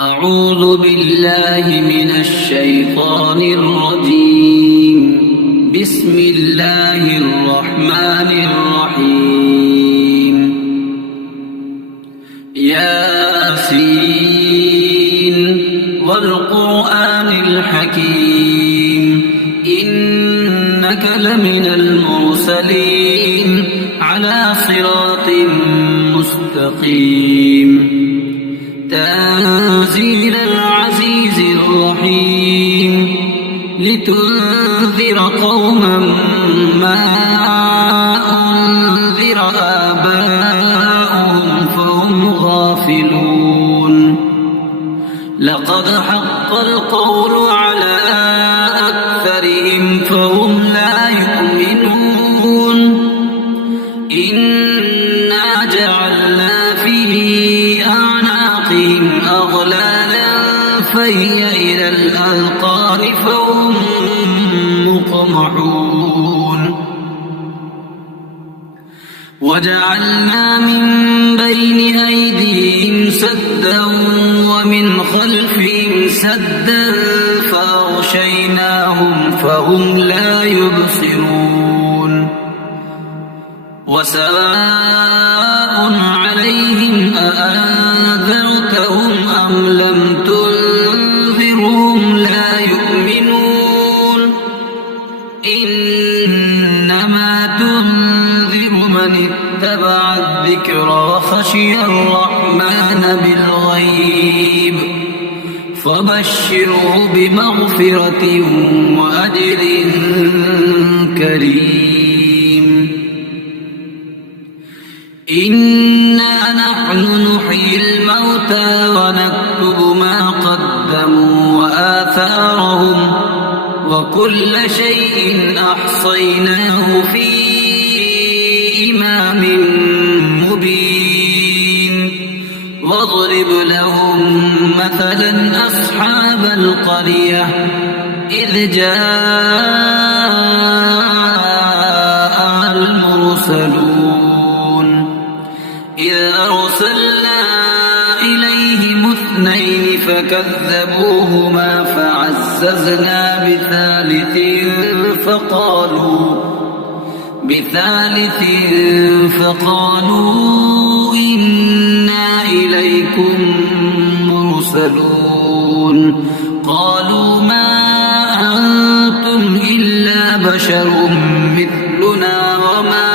أعوذ بالله من الشيطان الرجيم. بسم الله الرحمن الرحيم. ياسين والقرآن الحكيم إنك لمن المرسلين على صراط مستقيم. تنزيل العزيز الرحيم لتنذر قوما ما أنذر آباؤهم فهم غافلون. لقد حق القول على أكثرهم فهم لا يؤمنون. إنا جعلنا في أعناقهم أغلالا فهي إلى الأذقان فهم مقمحون. وجعلنا من بين أيديهم سدا ومن خلفهم سدا فأغشيناهم فهم لا يبصرون. وسواء عليهم أأنذرتهم أم لم تنذرهم لا يؤمنون. إنما تنذر من اتبع الذكر وخشي الرحمن بالغيب فبشره بمغفرة وأجر كريم. إنا نحن نحيي الموتى ونكتب ما قدموا وآثارهم وكل شيء أحصيناه في إمام مبين. واضرب لهم مثلا أصحاب القرية إذ جاء المرسلون إذ أرسلنا إليهم اثنين فكذبوهما فعززنا بثالث فقالوا إنا إليكم مرسلون. قالوا ما أنتم إلا بشر مثلنا وما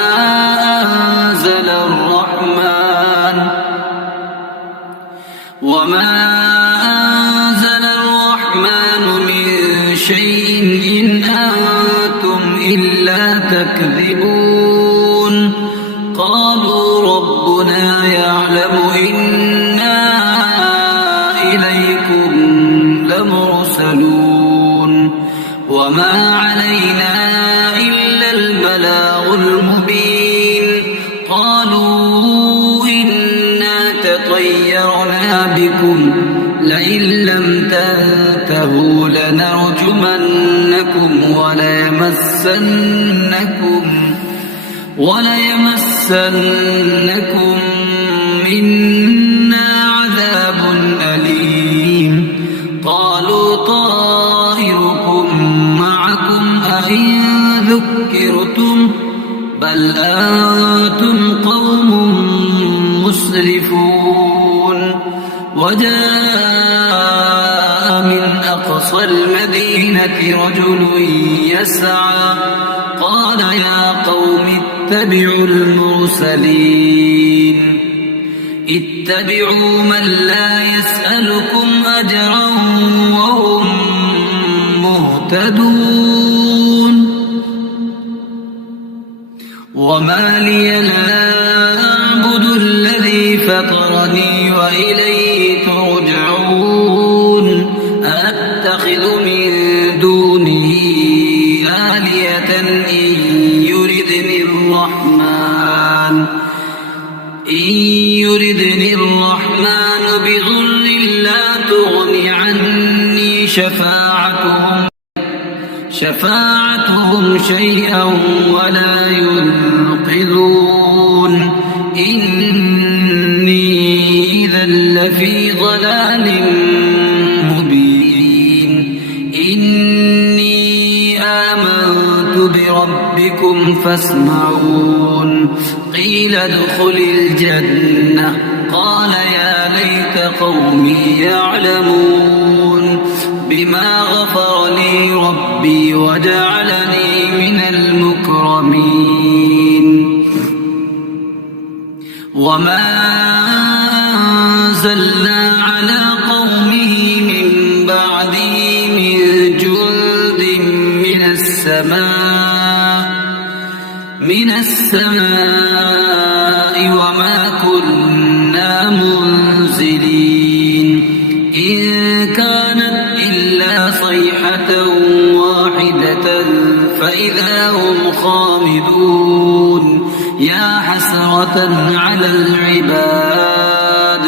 أنزل الرحمن من شيء إن أنتم إلا تكذبون. قالوا ربنا يعلم إنا إليكم لمرسلون وما علينا إلا البلاغ المبين. قالوا إنا تطيرنا بكم لئن لم تنتهوا لنرجمنكم وليمسنكم منا عذاب أليم. قالوا طائركم معكم أئن ذكرتم بل أنتم قوم مسرفون. وجاء من أقصى المدينة رجل يسعى قال يا قوم اتبعوا المرسلين. اتبعوا من لا يسألكم أجرا وهم مهتدون. وما لي لا أعبد الذي فطرني وإليه ترجعون. أتخذ من دونه آلهة إن يردني الرحمن بضر لا تغن عني شفاعتهم شيئا ولا ينقذون. إني إذا لفي لفي ضلال مبين إني آمنت بربكم فاسمعون قيل ادخل الجنة قال يا ليت قومي يعلمون بما غفر لي ربي وجعلني من المكرمين وما أنزلنا على قومه من بعده من جند من السماء وما كنا منزلين إن كانت إلا صيحة واحدة فإذا هم خامدون يا حسرة على العباد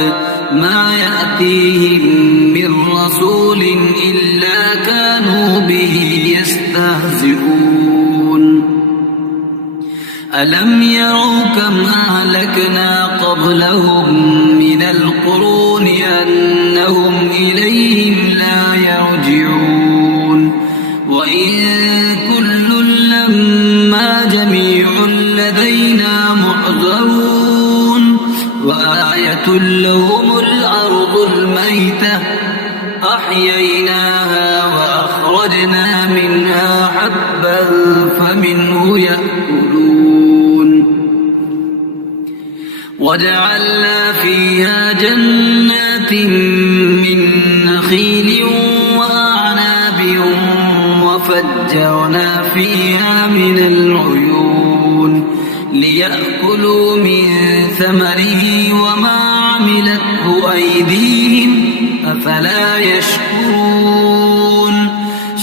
ما يأتيهم من رسول إلا كانوا به يستهزئون ألم يروا كم أهلكنا قبلهم من القرون أنهم إليهم لا يرجعون وإن كل لما جميع لدينا محضرون وآية لهم الأرض الميتة أحييناها وأخرجنا منها حبا فمنه يأكلون وجعلنا فيها جنات من نخيل وأعناب وفجرنا فيها من العيون ليأكلوا من ثمره وما عملته أيديهم أفلا يشكرون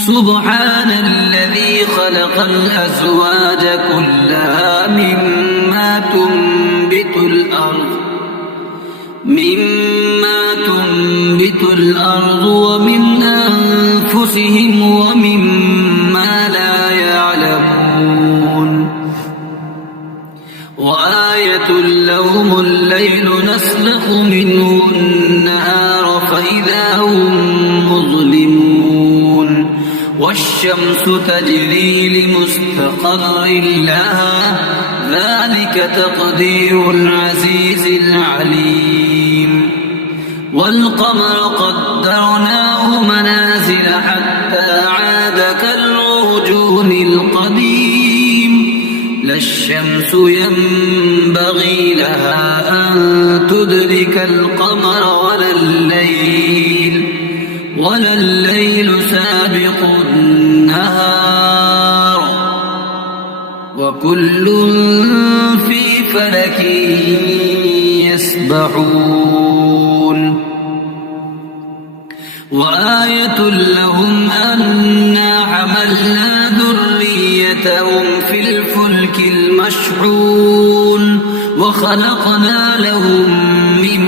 سبحان الذي خلق الأزواج كلها مما تنبت الأرض ومن أنفسهم ومما لا يعلمون وآية لهم الليل نسلخ منه النهار فإذا هم مظلمون والشمس تجري لمستقر لها ذلك تقدير العزيز العليم والقمر قدرناه منازل حتى عاد كالعرجون القديم لا الشمس ينبغي لها أن تدرك القمر ولا الليل سابق النهار وكل في فلك يسبحون وآية لهم أنا حملنا ذريتهم في الفلك المشحون وخلقنا لهم من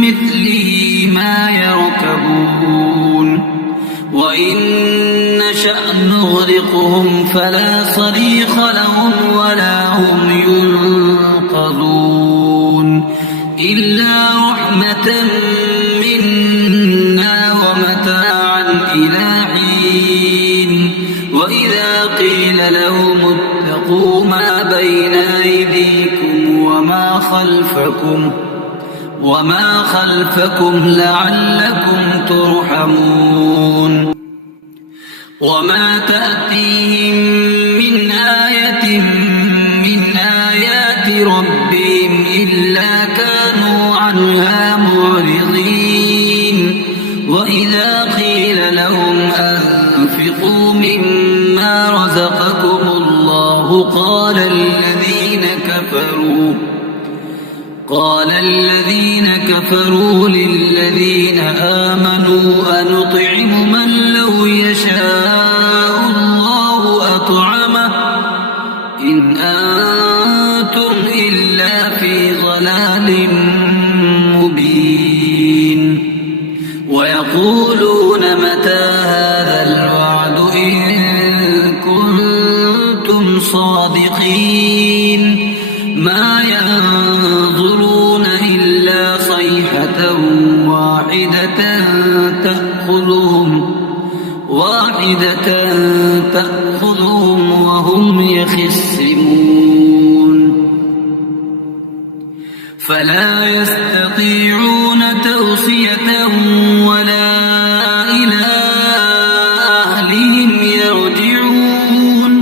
مثله ما يركبون وإن نشأ نغرقهم فلا صريخ لهم ولا هم ينقذون إلا رحمة منا ومتاعا إلى حين وإذا قيل لهم اتقوا ما بين أيديكم وما خلفكم لعلكم ترحمون وما تأتيهم من آية من آيات ربهم إلا كانوا عنها معرضين وإذا قيل لهم أنفقوا مما رزقكم الله قال الذين كفروا للذين آمنوا أنطعم من لو يشاء الله أطعمه إن أنتم إلا في ضلال مبين ويقولون متى هذا الوعد إن كنتم صادقين ما ينظرون إلا صيحة تأخذهم وهم يخصمون فلا يستطيعون توصية ولا إلى أهلهم يرجعون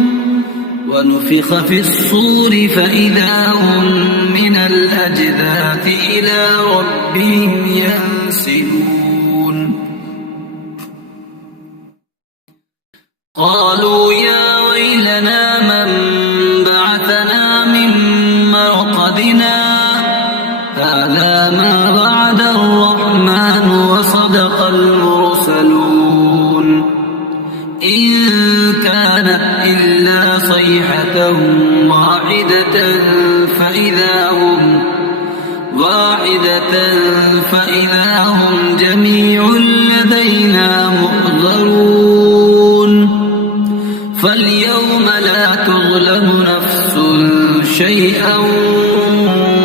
ونفخ في الصور فإذا هم من الأجداث إلى ربهم ينسلون قالوا يا ويلنا من بعثنا من مرقدنا هذا ما وعد الرحمن وصدق المرسلون إن كانت إلا صيحة فإذا هم جميع لدينا محضرون فاليوم لا تظلم نفس شيئا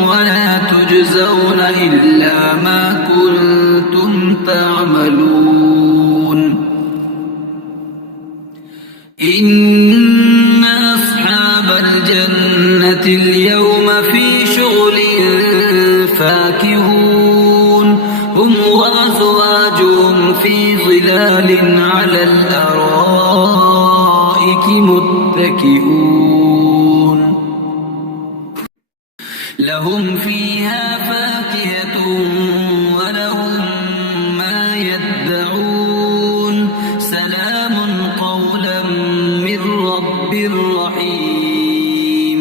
ولا تجزون إلا ما كنتم تعملون إن أصحاب الجنة اليوم في شغل فاكهون هم وأزواجهم في ظلال على الأرائك متكئون لهم فيها فاكهة ولهم ما يدعون سلام قولا من رب رحيم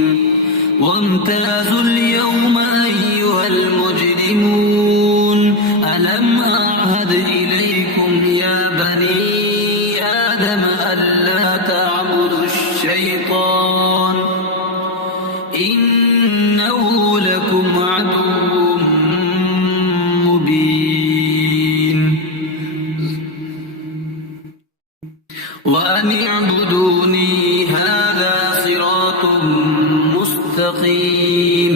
وامتازوا اليوم أيها المجرمون ألم أعهد إليكم يا بني آدم ألا تعبدوا الشيطان إنه لكم عدو مبين وأن اعبدوني هذا صراط مستقيم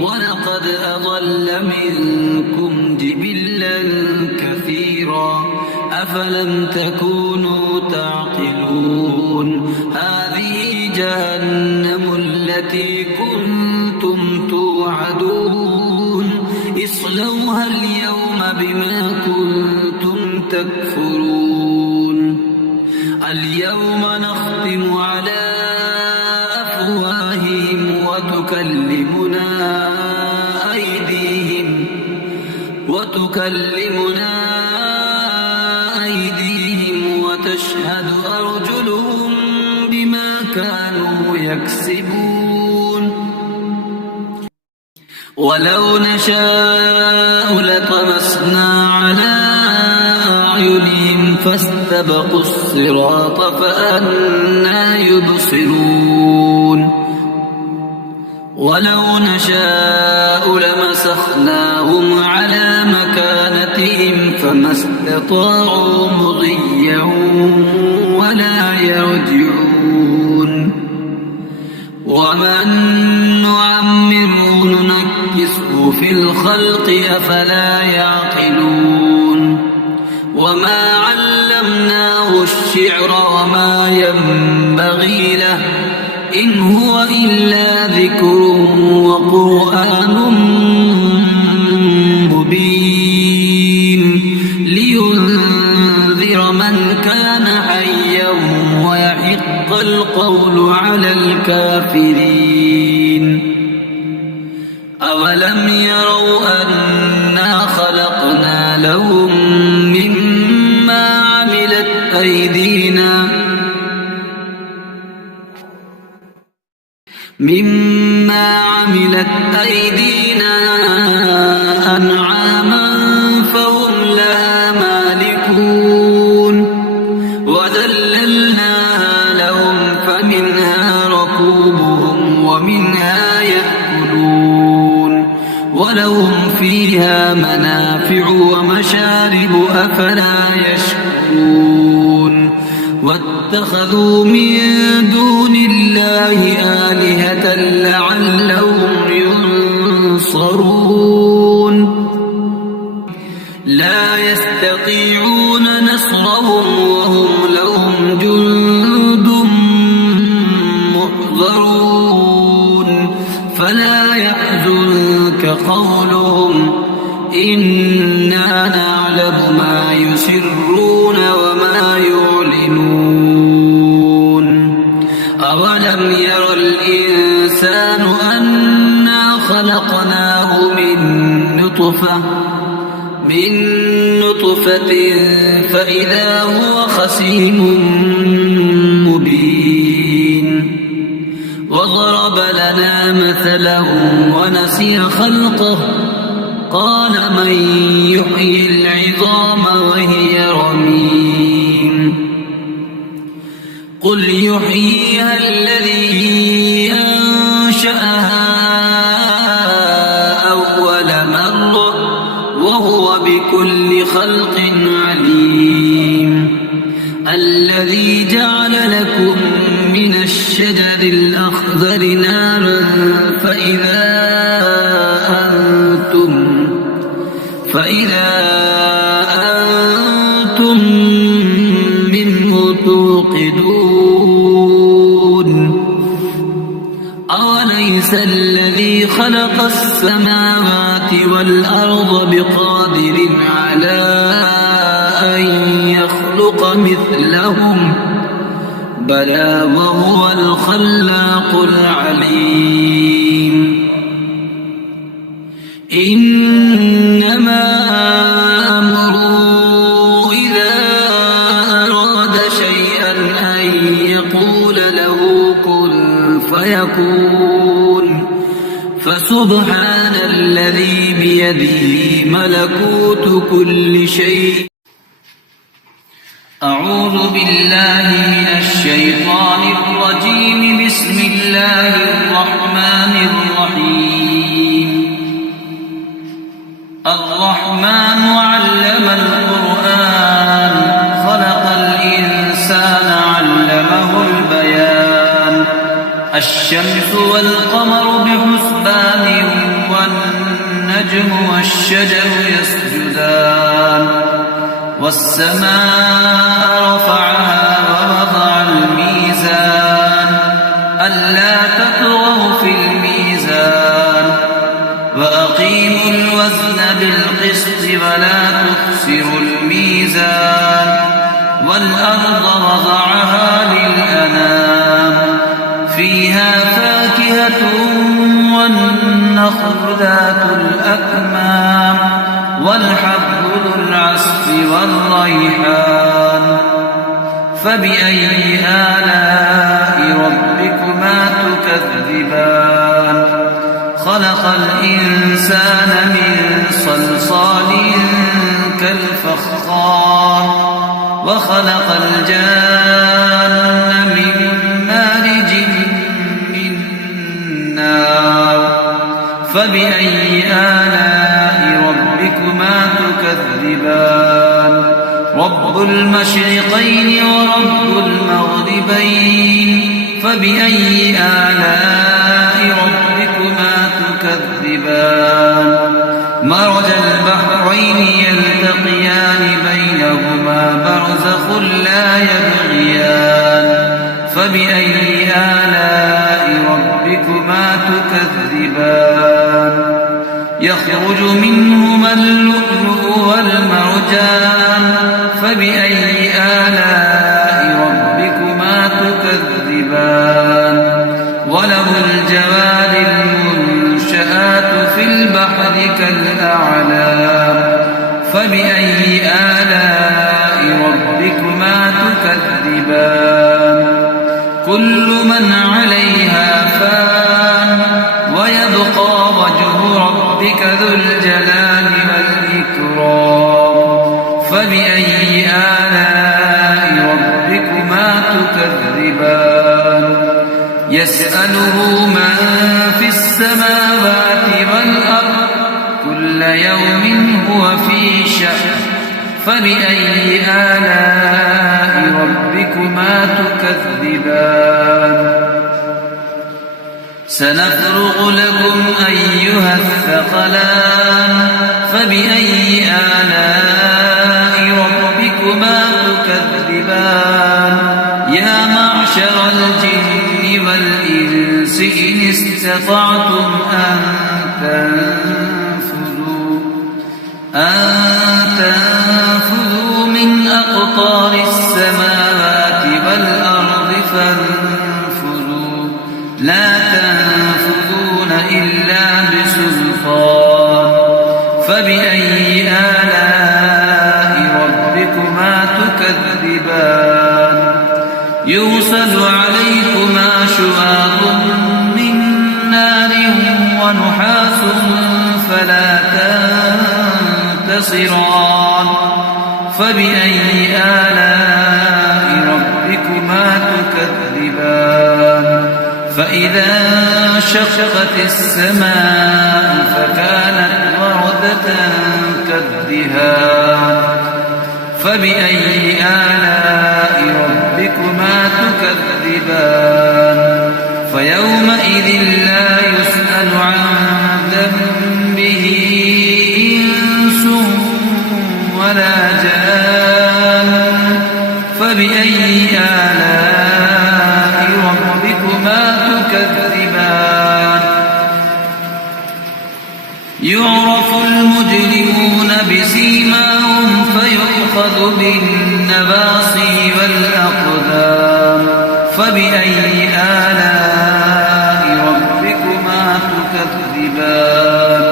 ولقد أضل منكم جبلا كثيرا أفلم تكونوا تعقلون هذه جهنم التي كنتم توعدون اصلوها اليوم بما كنتم تكفرون اليوم نختم على أفواههم وتكلمنا أيديهم وتشهد أرجلهم بما كانوا يكسبون ولو نشاء لطمسنا على أعينهم فاستبقوا الصراط فأنى يبصرون ولو نشاء لمسخناهم على مكانتهم فما استطاعوا مضيا ولا يرجعون ومن نعمره ننكسه في الخلق أفلا يعقلون وما علمناه الشعر وما ينبغي له إن هو إلا ذكر وقرآن مبين لينذر من كان حيا ويحق القول على الكافرين أولم يروا أنا خلقنا لهم مما عملت أيدينا أنعاما فهم لها مالكون وذللناها لهم فمنها ركوبهم ومنها يأكلون ولهم فيها منافع ومشارب أفلا يشكرون واتخذوا من دون الله آلهة لعلهم ينصرون لا يستطيعون نصرهم وهم لهم جند محضرون فلا يحزنك قولهم إنا نعلم ما يسرون وما يعلنون أولم ير الإنسان أنا خلقناه من نطفة فإذا هو خصيم مبين وضرب لنا مثلا ونسي خلقه قال من يحيي العظام وهي رميم قل يحييها الذي أنشأها أول مرة وهو بكل خلق عليم الذي جعل لكم من الشجر الأخضر نارا فإذا أنتم منه توقدون أوليس الذي خلق السماوات والأرض بقادر على أن يخلق مثلهم بلى وهو الخلاق العليم إنما أمره إذا أراد شيئا أن يقول له كن فيكون فسبحان الذي بيده ملكوت كل شيء أعوذ بالله من الشيطان الرجيم بسم الله الرحمن الرحيم الرحمن علم القرآن خلق الإنسان علمه البيان الشمس والقمر بحسبان والنجم والشجر يسجدان والسماء رفعها ووضع الميزان ألا تطغوا في الميزان وأقيموا الوزن بالقسط ولا تخسروا الميزان والأرض وضعها للأنام فيها فاكهة والنخل ذات الأكمام والحب ذو العصف والريحان فبأي آلاء ربكما تكذبان خلق الإنسان من صلصال كالفخار وخلق الجان من مارج من نار فبأي آلاء ربكما تكذبان رب المشرقين ورب المغربين فبأي آلاء ربكما تكذبان مرج البحرين يلتقيان بينهما برزخ لا يبغيان فبأي آلاء ربكما تكذبان يخرج منهما اللؤلؤ والمرجان فبأي آلاء ربكما تكذبان وله الجوار المنشآت في البحر كالأعلام فبأي آلاء ربكما تكذبان كل من عليها فان ويبقى وجه ربك ذو الجلال والإكرام فبأي آلاء ربكما تكذبان يسأله من في السماوات والأرض كل يوم هو في شأن فبأي آلاء ربكما تكذبان سنفرغ لكم أيها الثقلان فبأي آلاء ربكما تكذبان يا معشر الجن والإنس إن استطعتم أن تنفذوا من أقطار السماوات والأرض فانفذوا لا تنفذون إلا بسلطان فبأي آلاء ربكما تكذبان يرسل عليكما شواظ من نار ونحاس فلا تنتصران فبأي آلاء ربكما تكذبان فإذا انشقت السماء فكانت وردة كالدهان فبأي آلاء ربكما تكذبان فيومئذ لا يسأل عن ذنبه إنس ولا جان فبأي آلاء ربكما تكذبان يعرف المجرمون بسيماهم فيؤخذ بالنواصي والأقدام فبأي آلاء ربكما تكذبان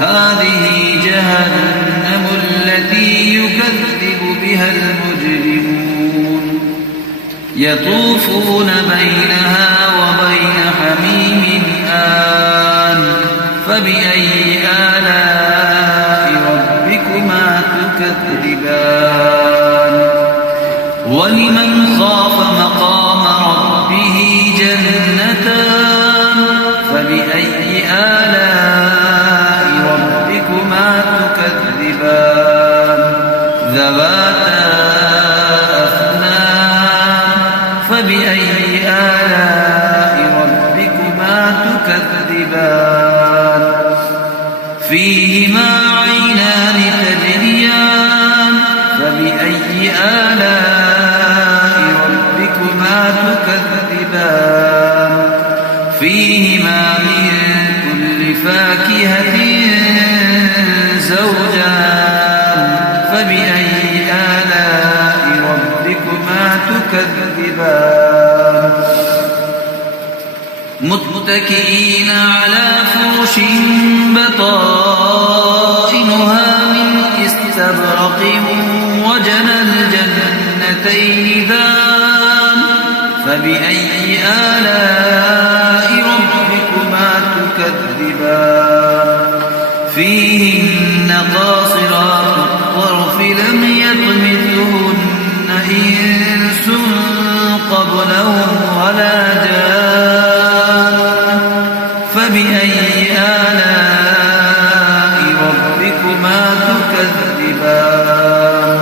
هذه جهنم التي يكذب بها المجرمون يطوفون بينها وبين حميم آن فبأي آلاء ربكما تكذبان ولمن خاف مقام ربه جنتان فبأي آلاء ربكما تكذبان ذواتا أفنان فبأي آلاء ربكما تكذبان فيهما عينان تجريان فبأي آلاء ربكما تكذبان فيهما من كل فاكهة زوجان فبأي آلاء ربكما تكذبان متكئين على فرش بطائنها من استبرق وجنى الجنتين دان فبأي آلاء ربكما تكذبان فيهن قاصرات الطرف لم يطمثهن إنس قبلهم ولا جان فبأي آلاء ربكما تكذبان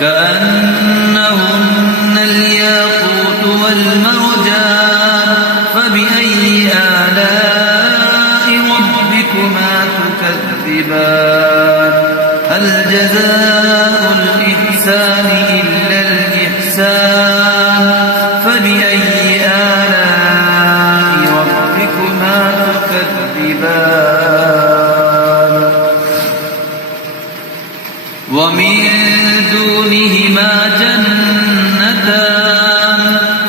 كأنهن الياقوت والمرجان فبأي آلاء ربكما تكذبان هل جزاء الإحسان إلا الإحسان فبأي آلاء ربكما تكذبان ومن دونهما جنتان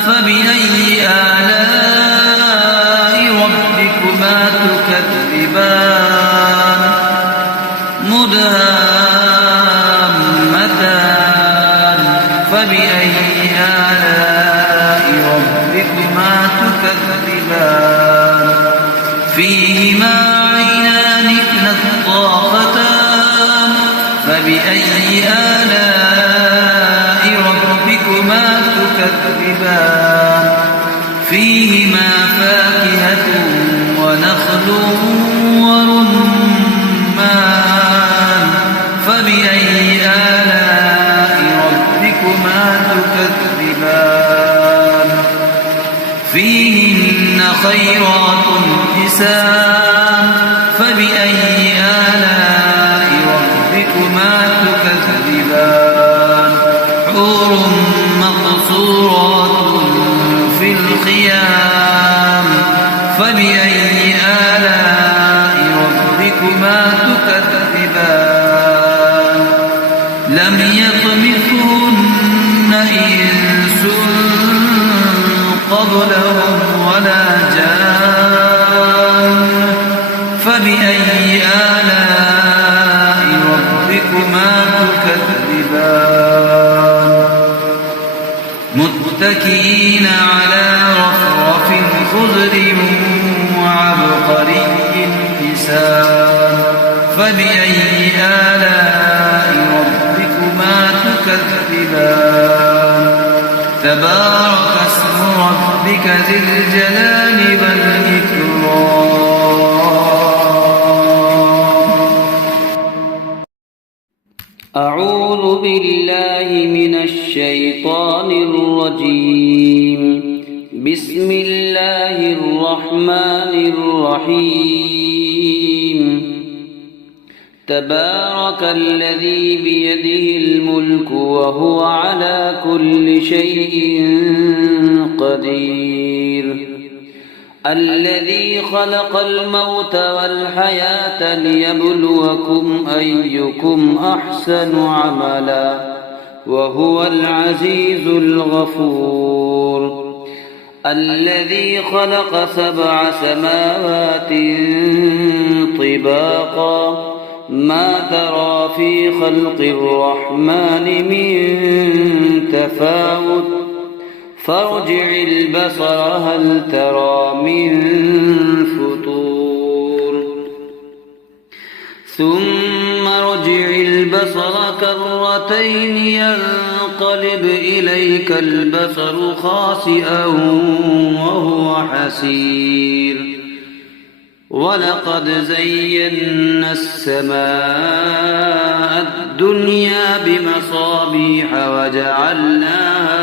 فبأي آلاء ربكما تكذبان مدهامتان فبأي آلاء ربكما تكذبان فيهما عينان نضاختان فبأي آلاء ربكما تكذبان فيهما فاكهة ونخل ورمان فبأي آلاء ربكما تكذبان فيهن خيرات حسان فبأي آلاء ربكما تكذبان حور مقصورات في الخيام فبأي آلاء ربكما تكذبان لم يطمثهن إنس قبلهم ولا جان فبأي آلاء ربكما تكذبان متكئين على رفرف خضر وعبقري حسان فبأي آلاء ربكما تكذبان تبارك اسم ربك ذي الجلال والإكرام أعوذ بالله من الشيطان الرجيم بسم الله الرحمن الرحيم تبارك الذي بيده الملك وهو على كل شيء قدير الذي خلق الموت والحياة ليبلوكم أيكم أحسن عملا وهو العزيز الغفور الذي خلق 7 سماوات طباقا ما ترى في خلق الرحمن من تفاوت فارجع البصر هل ترى من فطور ثم ارجع البصر كرتين ينقلب إليك البصر خاسئا وهو حسير ولقد زينا السماء الدنيا بمصابيح وجعلناها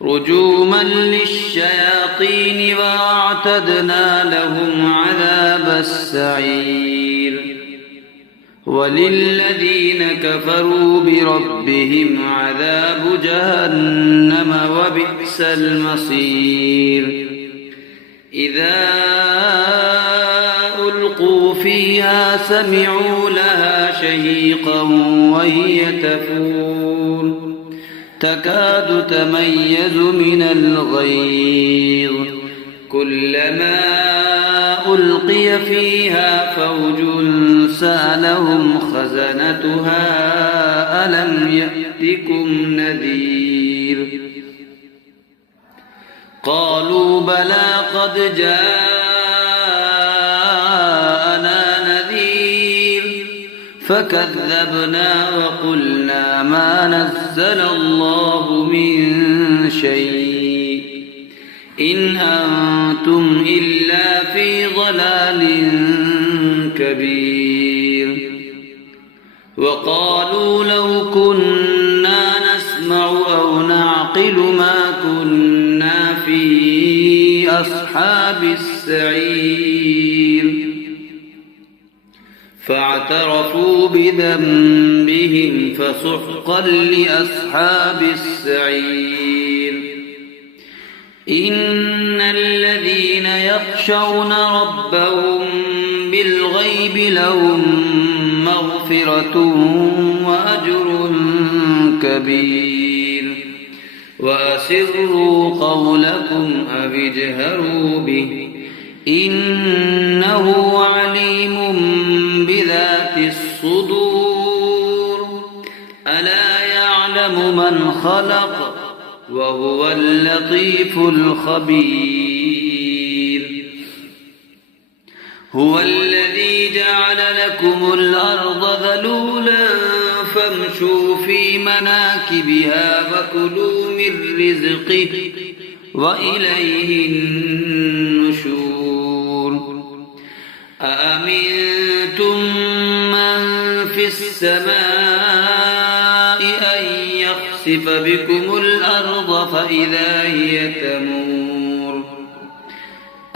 رجوما للشياطين وأعتدنا لهم عذاب السعير وللذين كفروا بربهم عذاب جهنم وبئس المصير إذا ألقوا فيها سمعوا لها شهيقا وهي تفور تكاد تميز من الغيظ كلما ألقي فيها فوج سألهم خزنتها ألم يأتكم نذير قالوا بلى قد جاءنا نذير فكذبنا وقلنا ما نزل الله من شيء إن أنتم إلا في ضلال كبير وقالوا لو كنا نسمع أو نعقل ما كنا في أصحاب السعير فاعترفوا بذنبهم فسحقا لأصحاب السعير إن الذين يخشون ربهم بالغيب لهم مغفرة وأجر كبير وأسروا قولكم أو اجهروا به إنه عليم بذات الصدور ألا يعلم من خلق وهو اللطيف الخبير هو الذي جعل لكم الأرض ذلولا فامشوا في مناكبها وكلوا من رزقه وإليه النشور أأمنتم من في السماء أن يخسف يخسف بكم الأرض فإذا هي تمور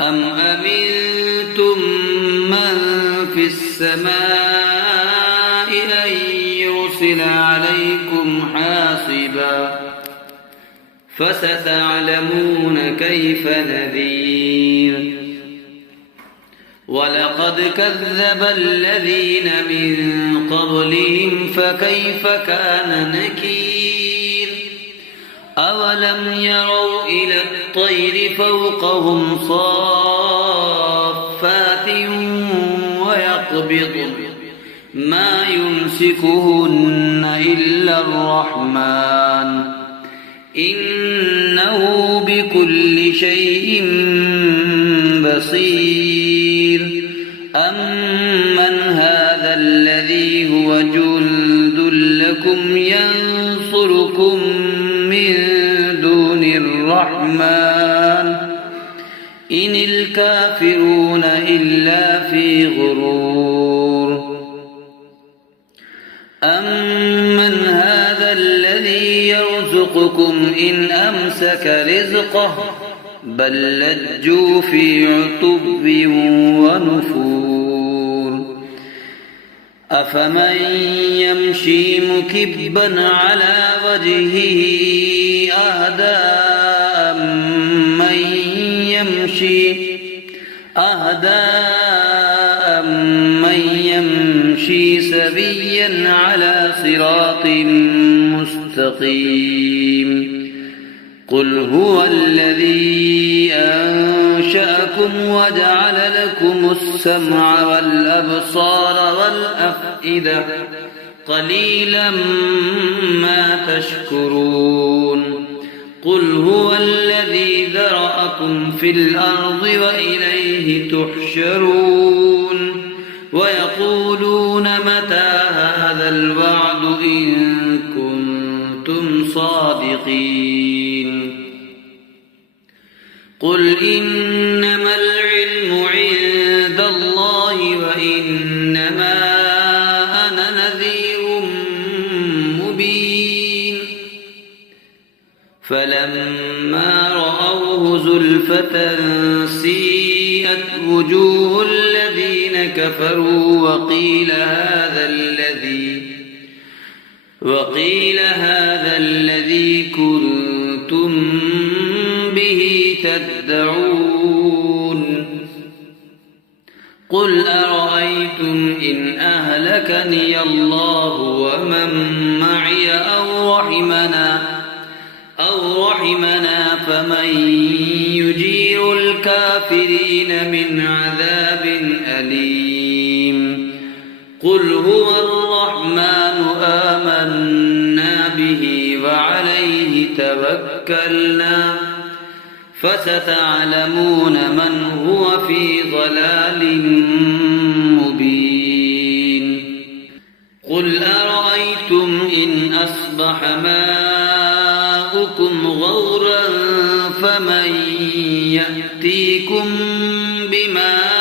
أم أمنتم من في السماء أن يرسل عليكم حاصبا فستعلمون كيف نذير ولقد كذب الذين من قبلهم فكيف كان نكير أولم يروا إلى الطير فوقهم صافات ويقبضن ما يمسكهن إلا الرحمن إنه بكل شيء بصير أمن هذا الذي هو جند لكم ينصركم من دون الرحمن إن الكافرون إلا في غرور أمن هذا الذي يرزقكم إن أمسك رزقه بل لجوا في عتب ونفور أفمن يمشي مكبا على وجهه أهدى من يمشي سبيا على صراط مستقيم قل هو الذي أنشأكم وجعل لكم السمع والأبصار والأفئدة قليلا ما تشكرون قل هو الذي ذرأكم في الأرض وإليه تحشرون ويقولون متى هذا الوعد إن كنتم صادقين قل إنما العلم عند الله وإنما أنا نذير مبين فلما رأوه زلفة سيئت وجوه الذين كفروا وقيل هذا الذي كنتم به تدعون قل أرأيتم إن أهلكني الله ومن معي أو رحمنا فمن يجير الكافرين من عذاب أليم قل هو الرحمن آمنا به وعليه توكلنا فستعلمون من هو في ضلال مبين قل أرأيتم إن أصبح ماؤكم غورا فمن يأتيكم بماء